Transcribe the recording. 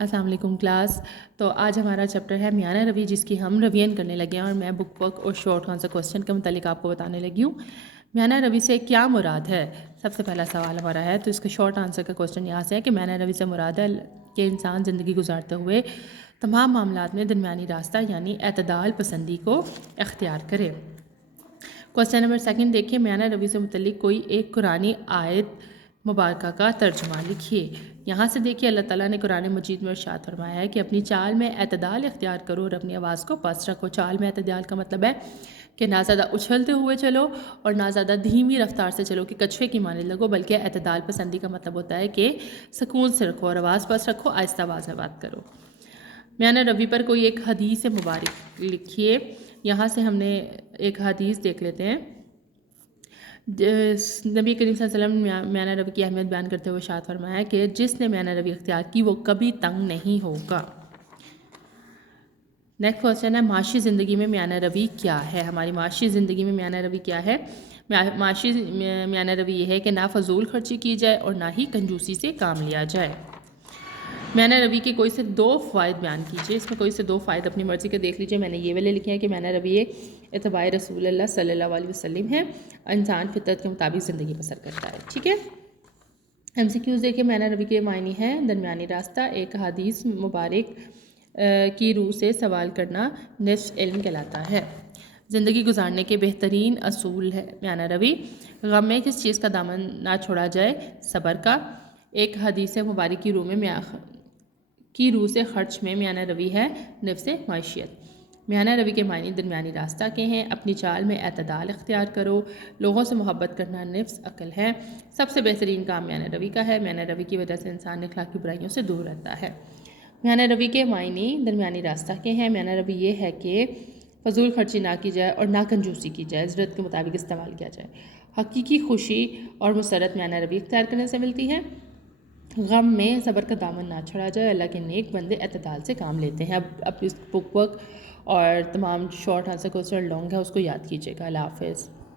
السلام علیکم کلاس. تو آج ہمارا چیپٹر ہے میانہ روی، جس کی ہم ریویژن کرنے لگے ہیں، اور میں بک ورک اور شارٹ آنسر کوسچن کے متعلق آپ کو بتانے لگی ہوں. میانہ روی سے کیا مراد ہے؟ سب سے پہلا سوال ہمارا ہے، تو اس کا شارٹ آنسر کا کوسچن یہاں سے ہے کہ میانہ روی سے مراد ہے کہ انسان زندگی گزارتے ہوئے تمام معاملات میں درمیانی راستہ یعنی اعتدال پسندی کو اختیار کرے. کوسچن نمبر 2 دیکھیے، میانہ روی سے متعلق کوئی ایک قرآنی آیت مبارکہ کا ترجمہ لکھیے. یہاں سے دیکھیے اللہ تعالیٰ نے قرآن مجید میں ارشاد فرمایا ہے کہ اپنی چال میں اعتدال اختیار کرو اور اپنی آواز کو پست رکھو. چال میں اعتدال کا مطلب ہے کہ نہ زیادہ اچھلتے ہوئے چلو اور نہ زیادہ دھیمی رفتار سے چلو کہ کچھوے کی مانند لگو، بلکہ اعتدال پسندی کا مطلب ہوتا ہے کہ سکون سے رکھو اور آواز پست رکھو، آہستہ آواز میں بات کرو. میانہ روی پر کوئی ایک حدیث مبارک لکھیے. یہاں سے ہم نے ایک حدیث دیکھ لیتے ہیں. نبی کریم صلی اللہ علیہ وسلم نے میانہ روی کی اہمیت بیان کرتے ہوئے ارشاد فرمایا ہے کہ جس نے میانہ روی اختیار کی وہ کبھی تنگ نہیں ہوگا. نیکسٹ کوسچن ہے، معاشی زندگی میں میانہ روی کیا ہے؟ ہماری معاشی زندگی میں میانہ روی کیا ہے؟ معاشی میانہ روی یہ ہے کہ نہ فضول خرچی کی جائے اور نہ ہی کنجوسی سے کام لیا جائے. میانہ روی کے کوئی سے 2 فوائد بیان کیجیے. اس میں کوئی سے 2 فوائد اپنی مرضی کے دیکھ لیجیے. میں نے یہ والے لکھے ہیں کہ میانہ روی اتباع رسول اللہ صلی اللہ علیہ وسلم ہے، انسان فطرت کے مطابق زندگی بسر کرتا ہے. ٹھیک ہے، ایم سی کیوز دیکھیں. میانہ روی کے معنی ہیں درمیانی راستہ. ایک حدیث مبارک کی روح سے سوال کرنا نصف علم کہلاتا ہے. زندگی گزارنے کے بہترین اصول ہے میانہ روی. غم میں کس چیز کا دامن نہ چھوڑا جائے؟ صبر کا. ایک حدیث مبارک کی روح سے خرچ میں میانہ روی ہے نفس معیشت. میانہ روی کے معنی درمیانی راستہ کے ہیں. اپنی چال میں اعتدال اختیار کرو. لوگوں سے محبت کرنا نفس عقل ہے. سب سے بہترین کام میانہ روی کا ہے. میانہ روی کی وجہ سے انسان اخلاقی برائیوں سے دور رہتا ہے. میانہ روی کے معنی درمیانی راستہ کے ہیں. میانہ روی یہ ہے کہ فضول خرچی نہ کی جائے اور نہ کنجوسی کی جائے، ضرورت کے مطابق استعمال کیا جائے. حقیقی خوشی اور مسرت میانہ روی اختیار کرنے سے ملتی ہے. غم میں صبر کا دامن نہ چھڑا جائے. اللہ کے نیک بندے اعتدال سے کام لیتے ہیں. اب اس بک ورک اور تمام شارٹ آنسر کوسچن لانگ ہے اس کو یاد کیجیے گا. اللہ حافظ.